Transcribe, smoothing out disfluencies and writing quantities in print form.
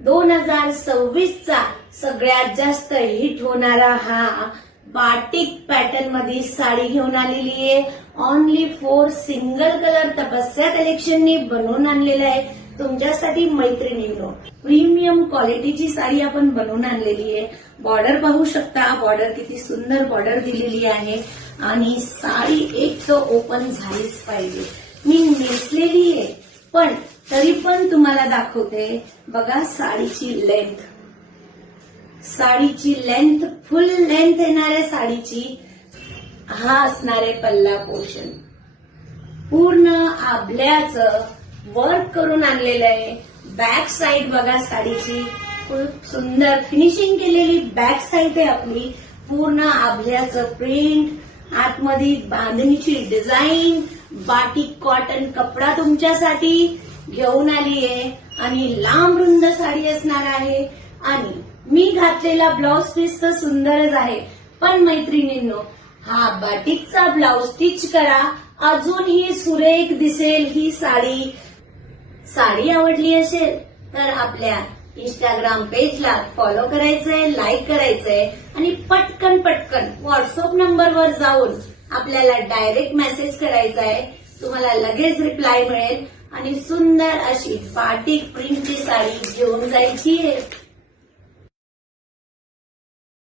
2026चा सगळ्यात जास्त हिट होणारा हा बाटिक पॅटर्न मध्ये साडी घेऊन आलेली आहे. ओनली फॉर सिंगल कलर तपस्या कलेक्शननी बनवून आणलेलं आहे तुमच्यासाठी मैत्रिणींनो. प्रीमियम क्वालिटीची साडी आपण बनवून आणलेली आहे. बॉर्डर पाहू शकता, बॉर्डर किती सुंदर बॉर्डर दिलेली आहे आणि साडी एक तर ओपन झालीच पाहिजे. मी नेसलेली आहे पण तरी पण तुम्हाला दाखवते. बघा साडीची लेंथ, साडीची लेंथ फुल लेंथ येणार आहे साडीची. हा असणार आहे पल्ला पोर्शन. पूर्ण आभल्याचं वर्क करून आणलेलं आहे. बॅक साइड बघा साडीची खूप सुंदर फिनिशिंग केलेली बॅक साइड आहे आपली. पूर्ण आभल्याचं प्रिंट, आतमध्ये बांधणीची डिझाईन, बाटिक कॉटन कपडा तुमच्यासाठी घेऊन आली आहे आणि लांब रुंद साडी असणार आहे. आणि मी घातलेला ब्लाउज पीस तर सुंदरच आहे पण मैत्रिणींनो हा बाटिकचा ब्लाउज स्टिच करा, अजूनही सुरेख दिसेल ही साडी. साडी आवडली असेल तर आपल्या इंस्टाग्राम पेजला फॉलो करायचंय, लाईक करायचंय आणि पटकन पटकन व्हॉट्सअप नंबरवर जाऊन आपल्याला डायरेक्ट मेसेज करायचा आहे. तुम्हाला लगेच रिप्लाय मिळेल आणि सुंदर अशी बाटिक प्रिंटची साडी घेऊन जायची आहे.